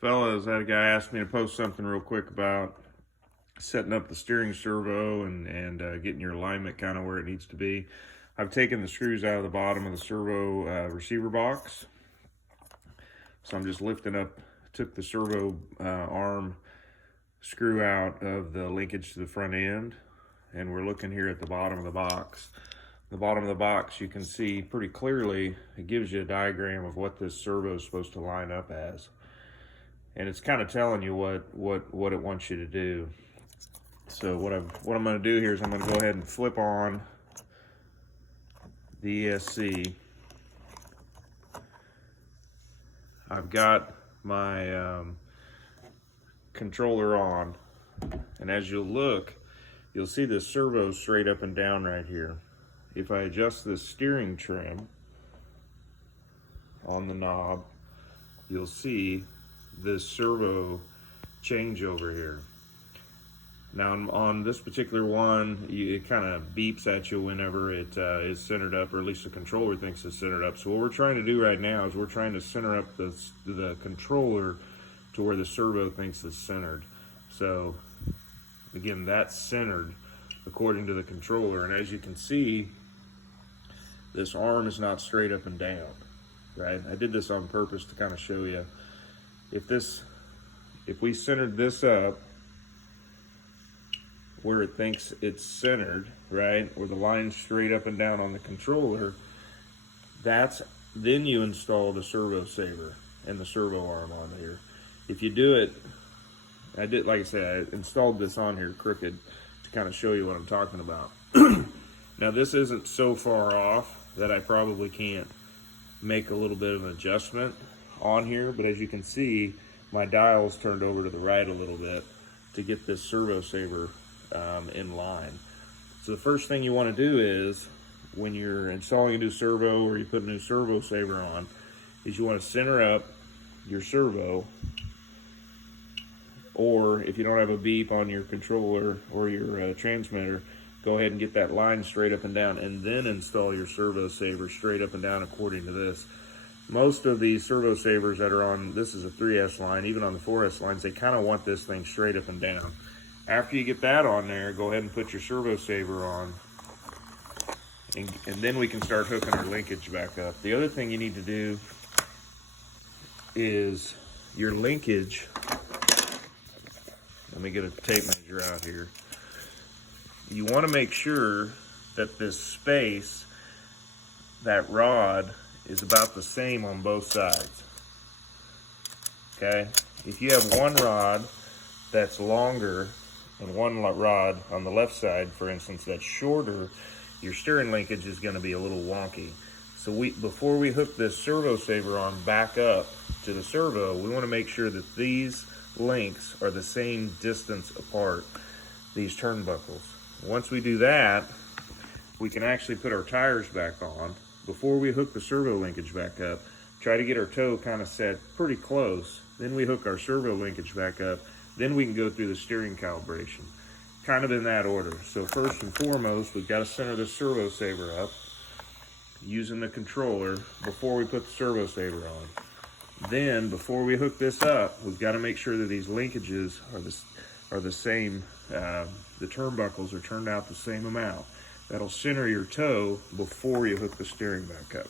Fellas, I had a guy ask me to post something real quick about setting up the steering servo and getting your alignment kind of where it needs to be. I've taken the screws out of the bottom of the servo receiver box. So I'm just lifting up, took the servo arm screw out of the linkage to the front end, and we're looking here at the bottom of the box. The bottom of the box, you can see pretty clearly, it gives you a diagram of what this servo is supposed to line up as. And it's kind of telling you what it wants you to do. So what I'm going to do here is I'm going to go ahead and flip on the ESC. I've got my controller on, and as you'll look, you'll see the servo straight up and down right here. If I adjust the steering trim on the knob, you'll see this servo change over here. Now on this particular one, it kind of beeps at you whenever it is centered up, or at least the controller thinks it's centered up. So what we're trying to do right now is we're trying to center up the controller to where the servo thinks it's centered. So again, that's centered according to the controller. And as you can see, this arm is not straight up and down, right? I did this on purpose to kind of show you. If we centered this up where it thinks it's centered, right, where the line's straight up and down on the controller, then you install the servo saver and the servo arm on here. If you do it, like I said, I installed this on here crooked to kind of show you what I'm talking about. Now this isn't so far off that I probably can't make a little bit of an adjustment on here, but as you can see, my dial's turned over to the right a little bit to get this servo saver in line. So the first thing you want to do is, when you're installing a new servo or you put a new servo saver on, is you want to center up your servo, or if you don't have a beep on your controller or your transmitter, go ahead and get that line straight up and down, and then install your servo saver straight up and down according to this. Most of these servo savers that are on, this is a 3S line, even on the 4S lines, they kind of want this thing straight up and down. After you get that on there, go ahead and put your servo saver on, and then we can start hooking our linkage back up. The other thing you need to do is your linkage. Let me get a tape measure out here. You want to make sure that this space, that rod, is about the same on both sides. Okay? If you have one rod that's longer and one rod on the left side, for instance, that's shorter, your steering linkage is going to be a little wonky. So before we hook this servo saver on back up to the servo, we want to make sure that these links are the same distance apart, these turnbuckles. Once we do that, we can actually put our tires back on. Before we hook the servo linkage back up, try to get our toe kind of set pretty close. Then we hook our servo linkage back up. Then we can go through the steering calibration, kind of in that order. So first and foremost, we've got to center the servo saver up using the controller before we put the servo saver on. Then, before we hook this up, we've got to make sure that these linkages are the same. The turnbuckles are turned out the same amount. That'll center your toe before you hook the steering back up.